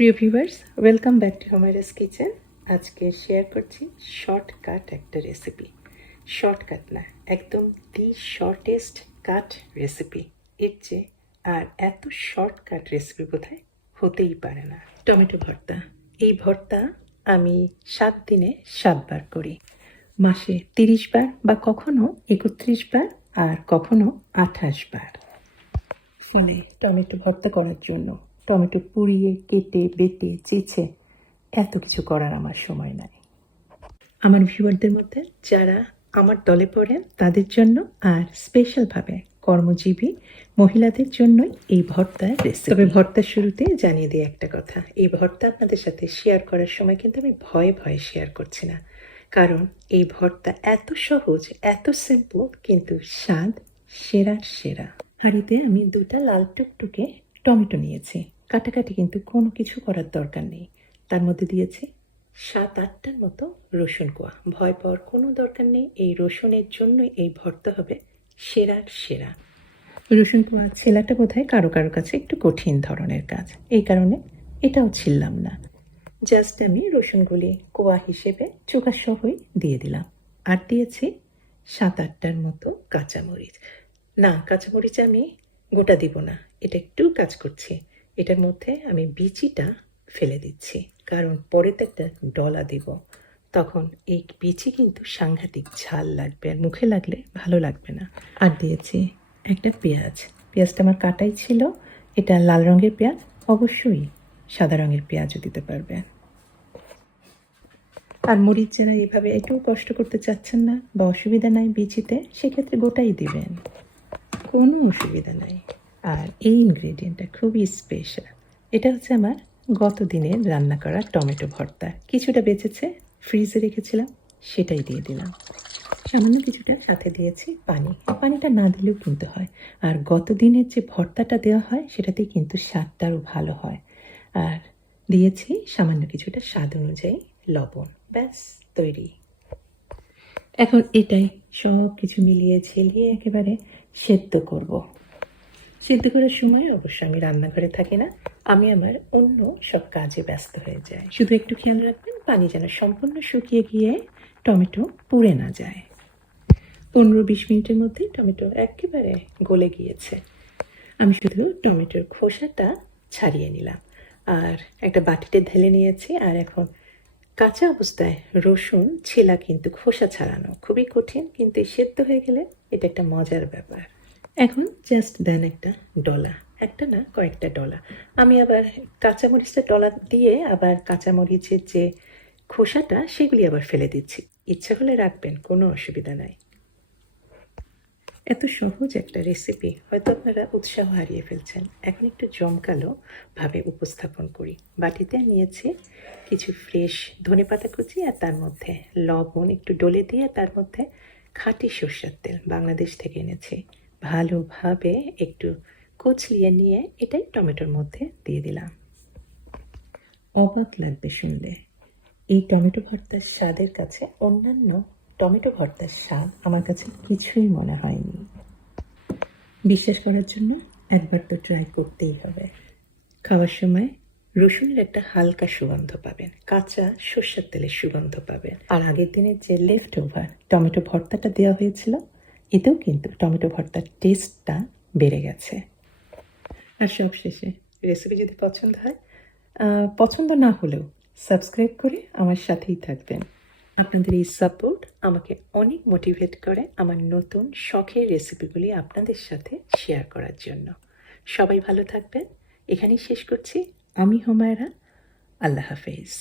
প্রিয় viewers, welcome back to Homaira's kitchen. আজকে share করছি শর্টকাট একটা রেসিপি। শর্টকাট না, একদম দি শর্টেস্ট কাট রেসিপি। এর চেয়ে আর এত শর্টকাট রেসিপি বোধহয় হতেই পারে না। টমেটো ভর্তা। এই ভর্তা আমি 7 দিনে 7 বার করি, মাসে 30 বার বা কখনো 31 বার আর কখনো 28 বার। ফলে টমেটো ভর্তা করার জন্য টমেটো পুড়িয়ে কেটে বেটে চেঁচে এত কিছু করার আমার সময় নাই। আমার ভিউয়ারদের মধ্যে যারা আমার দলে পড়েন তাদের জন্য আর স্পেশালভাবে কর্মজীবী মহিলাদের জন্যই এই ভর্তার রেসিপি। তবে ভর্তার শুরুতে জানিয়ে দিই একটা কথা, এই ভর্তা আপনাদের সাথে শেয়ার করার সময় কিন্তু আমি ভয়ে ভয়ে শেয়ার করছি না, কারণ এই ভর্তা এত সহজ, এত সিম্পল, কিন্তু স্বাদ সেরার সেরা। হাঁড়িতে আমি 2টা লাল টুকটুকে টমেটো নিয়েছি। কাটাকাটি কিন্তু কোনো কিছু করার দরকার নেই। তার মধ্যে দিয়েছি 7-8টার মতো রসুন কোয়া। ভয় পাওয়ার কোনো দরকার নেই, এই রসুনের জন্য এই ভর্তা হবে সেরার সেরা। রসুন কোয়া ছেলাটা বোধহয় কারো কারো কাছে একটু কঠিন ধরনের কাজ, এই কারণে এটাও ছিললাম না। জাস্ট আমি রসুনগুলি কোয়া হিসেবে চোখা সহই দিয়ে দিলাম। আর দিয়েছি 7-8টার মতো কাঁচামরিচ। না, কাঁচামরিচ আমি গোটা দিব না, এটা একটু কাজ করছি। এটার মধ্যে আমি বিচিটা ফেলে দিচ্ছি, কারণ পরে তো একটা ডলা দিব, তখন এই বিচি কিন্তু সাংঘাতিক ঝাল লাগবে, আর মুখে লাগলে ভালো লাগবে না। আর দিয়েছি একটা পেঁয়াজ। পেঁয়াজটা আমার কাটাই ছিল। এটা লাল রঙের পেঁয়াজ, অবশ্যই সাদা রঙের পেঁয়াজও দিতে পারবে। আর মরিচ যারা এভাবে একটু কষ্ট করতে চাচ্ছেন না বা অসুবিধা নাই বিচিতে, সেক্ষেত্রে গোটাই দিবেন, কোনো অসুবিধা নাই। আর এই ইনগ্রেডিয়েন্টটা খুবই স্পেশাল। এটা হচ্ছে আমার গত দিনের রান্না করা টমেটো ভর্তা। কিছুটা বেঁচেছে, ফ্রিজে রেখেছিলাম, সেটাই দিয়ে দিলাম। সামান্য কিছুটা সাথে দিয়েছি পানি। পানিটা না দিলেও কিন্তু হয়, আর গত দিনের যে ভর্তাটা দেওয়া হয় সেটাতেই কিন্তু স্বাদটা আরও ভালো হয়। আর দিয়েছি সামান্য কিছুটা স্বাদ অনুযায়ী লবণ। ব্যাস তৈরি। এখন এটাই সব কিছু মিলিয়ে ঝেলিয়ে একেবারে সেদ্ধ করব। সিদ্ধ করার সময় অবশ্য আমি রান্নাঘরে থাকি না, আমি আমার অন্য সব কাজে ব্যস্ত হয়ে যাই। শুধু একটু খেয়াল রাখবেন পানি যেন সম্পূর্ণ শুকিয়ে গিয়ে টমেটো পুড়ে না যায়। 15-20 মিনিটের মধ্যে টমেটো একেবারে গলে গিয়েছে। আমি শুধু টমেটোর খোসাটা ছাড়িয়ে নিলাম আর একটা বাটিতে ঢেলে নিয়েছি। আর এখন কাঁচা অবস্থায় রসুন ছিলা কিন্তু খোসা ছাড়ানো খুবই কঠিন, কিন্তু সেদ্ধ হয়ে গেলে এটা একটা মজার ব্যাপার। এখন জাস্ট দেন একটা ডলা, একটা না কয়েকটা ডলা। আমি আবার কাঁচামরিচটা ডলা দিয়ে আবার কাঁচামরিচের যে খোসাটা সেগুলি আবার ফেলে দিচ্ছি। ইচ্ছা হলে রাখবেন, কোনো অসুবিধা নাই। এত সহজ একটা রেসিপি হয়তো আপনারা উৎসাহ হারিয়ে ফেলছেন। এখন একটু জমকালো ভাবে উপস্থাপন করি। বাটিতে নিয়েছি কিছু ফ্রেশ ধনেপাতা কুচি, আর তার মধ্যে লবণ একটু ডলে দিয়ে তার মধ্যে খাঁটি সরষের তেল বাংলাদেশ থেকে এনেছি, ভালোভাবে একটু কুচলিয়ে নিয়ে এটাই টমেটোর মধ্যে দিয়ে দিলাম। অবাক লাগবে শুনলে, এই টমেটো ভর্তার স্বাদের কাছে অন্যান্য টমেটো ভর্তার স্বাদ আমার কাছে কিছুই মনে হয়নি। বিশ্বাস করার জন্য একবার তো ট্রাই করতেই হবে। খাওয়ার সময় রসুনের একটা হালকা সুগন্ধ পাবেন, কাঁচা সর্ষের তেলের সুগন্ধ পাবেন, আর আগের দিনের যে লেফট ওভার টমেটো ভর্তাটা দেওয়া হয়েছিল, এতেও কিন্তু টমেটো ভর্তার টেস্টটা বেড়ে গেছে। আর সবশেষে রেসিপি যদি পছন্দ হয়, পছন্দ না হলেও সাবস্ক্রাইব করে আমার সাথেই থাকবেন। আপনাদের এই সাপোর্ট আমাকে অনেক মোটিভেট করে আমার নতুন শখের রেসিপিগুলি আপনাদের সাথে শেয়ার করার জন্য। সবাই ভালো থাকবেন। এখানেই শেষ করছি। আমি হোমায়রা। আল্লাহ হাফেজ।